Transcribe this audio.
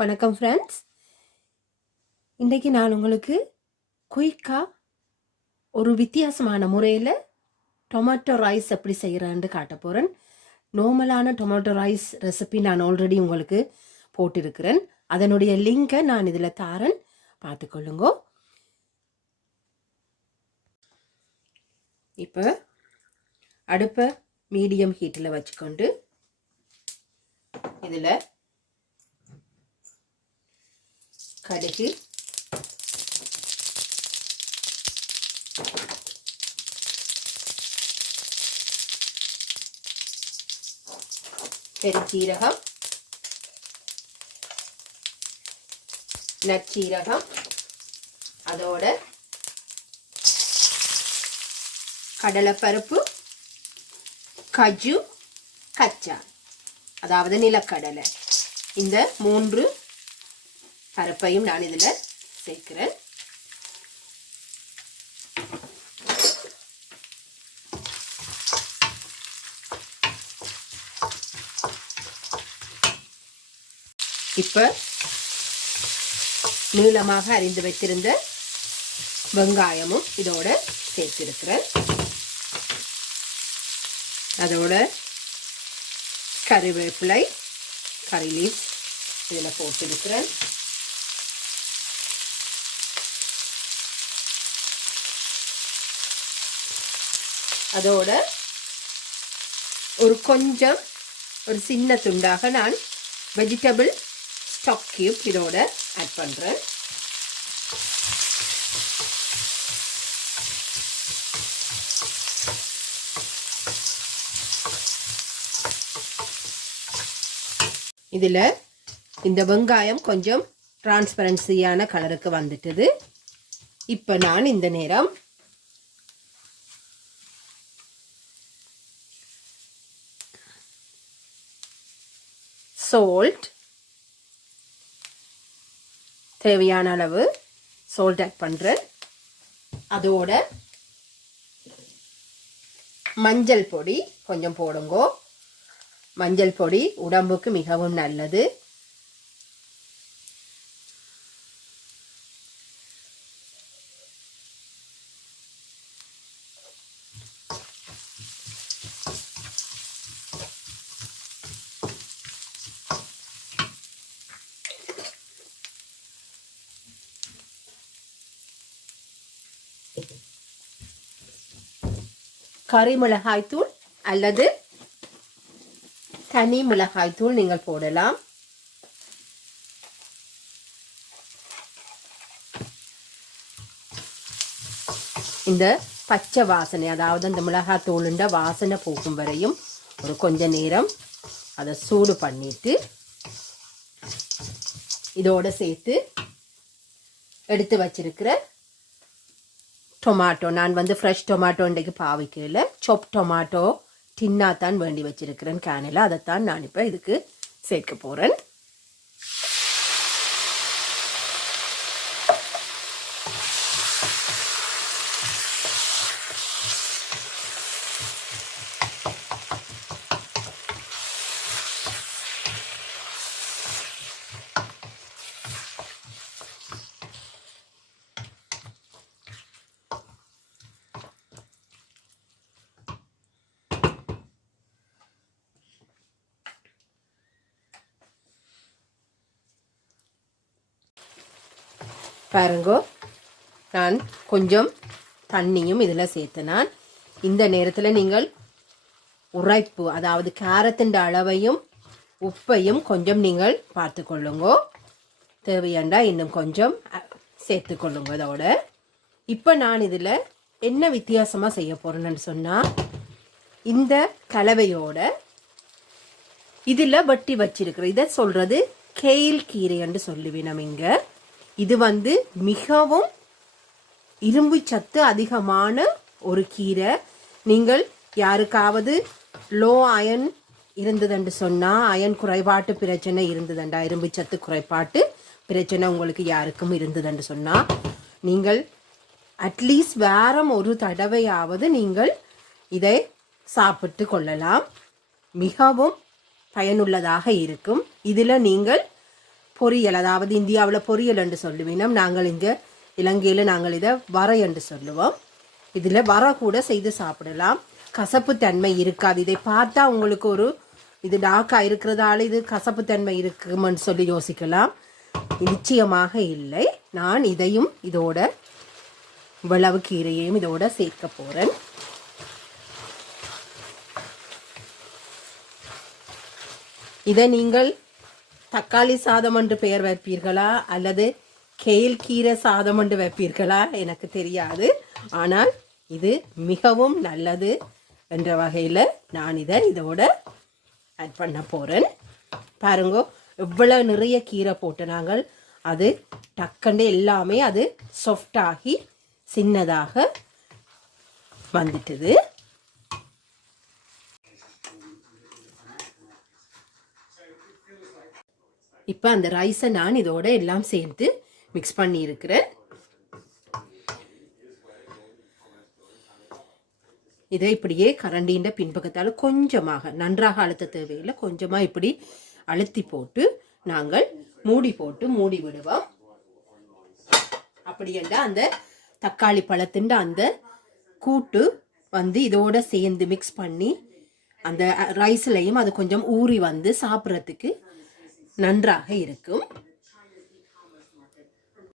வணக்கம் ஃப்ரெண்ட்ஸ். இன்றைக்கு நான் உங்களுக்கு குயிக்காக ஒரு வித்தியாசமான முறையில் டொமேட்டோ ரைஸ் எப்படி செய்கிறேன்னு காட்ட போகிறேன். நார்மலான டொமேட்டோ ரைஸ் ரெசிபி நான் ஆல்ரெடி உங்களுக்கு போட்டிருக்கிறேன். அதனுடைய லிங்கை நான் இதில் தாரேன், பார்த்துக்கொள்ளுங்க. இப்போ அடுப்பை மீடியம் ஹீட்டில் வச்சுக்கொண்டு இதில் கடுகு, பெருஞ்சீரகம், நற்சீரகம், அதோட கடலைப்பருப்பு, கஜு, கச்சா அதாவது நிலக்கடலை, இந்த 3 பருப்பையும் நான் இதில் சேர்க்கிறேன். இப்போ நீளமாக அரிந்து வைத்திருந்த வெங்காயமும் இதோட சேர்த்திருக்கிறேன். அதோட கறிவேப்பிலை, கறி லீவ்ஸ் இதில் போட்டிருக்கிறேன். அதோட ஒரு சின்ன துண்டாக நான் வெஜிடபிள் ஸ்டாக் கியூப் இதோட ஆட் பண்ணுறேன். இதில் இந்த வெங்காயம் கொஞ்சம் டிரான்ஸ்பரன்சியான கலருக்கு வந்துட்டுது. இப்போ நான் இந்த நேரம் சால்ட், தேவையான அளவு சால்ட் ஆட் பண்ணுறேன். அதோட மஞ்சள் பொடி கொஞ்சம் போடுங்கோ. மஞ்சள் பொடி உடம்புக்கு மிகவும் நல்லது. கறி மிளகாய் தூள் அல்லது தனி மிளகாய் தூள் நீங்கள் போடலாம். இந்த பச்சை வாசனை, அதாவது அந்த மிளகாய் தூளுண்ட வாசனை போகும் வரையும் ஒரு கொஞ்ச நேரம் அதை சூடு பண்ணிட்டு இதோட சேர்த்து எடுத்து வச்சிருக்கிற டொமாட்டோ, நான் ஃப்ரெஷ் டொமாட்டோ இன்றைக்கு பாவிக்கல, சாப் டொமாட்டோ டின்னாத்தான் வேண்டி வச்சிருக்கிறேன் கேனில். அதைத்தான் நான் இப்போ இதுக்கு சேர்க்க போகிறேன். பாருங்கோ, நான் கொஞ்சம் தண்ணியும் இதில் சேர்த்தனான். இந்த நேரத்தில் நீங்கள் உரைப்பு, அதாவது காரத்தின் அளவையும் உப்பையும் கொஞ்சம் நீங்கள் பார்த்து கொள்ளுங்கோ. தேவையாண்டா இன்னும் கொஞ்சம் சேர்த்து கொள்ளுங்க. அதோட இப்போ நான் இதில் என்ன வித்தியாசமாக செய்ய போகிறேன்னு சொன்னால், இந்த கலவையோட இதில் வெட்டி வச்சிருக்கிறேன். இதை சொல்கிறது கேல் கீரைன்னு சொல்லுவேன் நம்ம இங்கே. இது மிகவும் இரும்பு சத்து அதிகமான ஒரு கீரை. நீங்கள் யாருக்காவது லோ அயன் இருந்ததுன்னு சொன்னால், அயன் குறைபாட்டு பிரச்சனை இருந்ததுண்டா, இரும்பு சத்து குறைபாட்டு பிரச்சனை உங்களுக்கு யாருக்கும் இருந்ததுன்னு சொன்னால், நீங்கள் அட்லீஸ்ட் வாரம் ஒரு தடவையாவது நீங்கள் இதை சாப்பிட்டு கொள்ளலாம். மிகவும் பயனுள்ளதாக இருக்கும். இதில் நீங்கள் பொரியல், அதாவது இந்தியாவில் பொரியல் என்று சொல்லுவீனம். நாங்கள் இங்கே இலங்கையில் நாங்கள் இதை வரை என்று சொல்லுவோம். இதில் வர கூட செய்து சாப்பிடலாம். கசப்பு தன்மை இருக்காது. இதை பார்த்தா உங்களுக்கு ஒரு இது டார்க்காக இருக்கிறதால இது கசப்பு தன்மை இருக்குமென்னு சொல்லி யோசிக்கலாம். நிச்சயமாக இல்லை. நான் இதையும் இதோட விளவு கீரையையும் இதோட சேர்க்க போகிறேன். இதை நீங்கள் தக்காளி சாதம் என்று பெயர் வைப்பீர்களா அல்லது கேல் கீரை சாதம் என்று வைப்பீர்களா எனக்கு தெரியாது. ஆனால் இது மிகவும் நல்லது என்ற வகையில் நான் இதோட ஆட் பண்ண போகிறேன். பாருங்க எவ்வளோ நிறைய கீரை போட்டு நாங்கள் அது டக்கண்டு எல்லாமே அது சாஃப்டாகி சின்னதாக வந்துட்டுது. இப்போ அந்த ரைஸை நான் இதோட எல்லாம் சேர்த்து மிக்ஸ் பண்ணி இருக்கிறேன். இதை இப்படியே கரண்டின்ற பின்பக்கத்தால் கொஞ்சமாக, நன்றாக அழுத்த தேவையில்லை, கொஞ்சமாக இப்படி அழுத்தி போட்டு நாங்கள் மூடி போட்டு மூடி விடுவோம். அப்படி என்றால் அந்த தக்காளி பழத்தின் அந்த கூட்டு வந்து இதோட சேர்ந்து மிக்ஸ் பண்ணி அந்த ரைஸ்லையும் அது கொஞ்சம் ஊறி வந்து சாப்பிட்றதுக்கு நன்றாக இருக்கும்.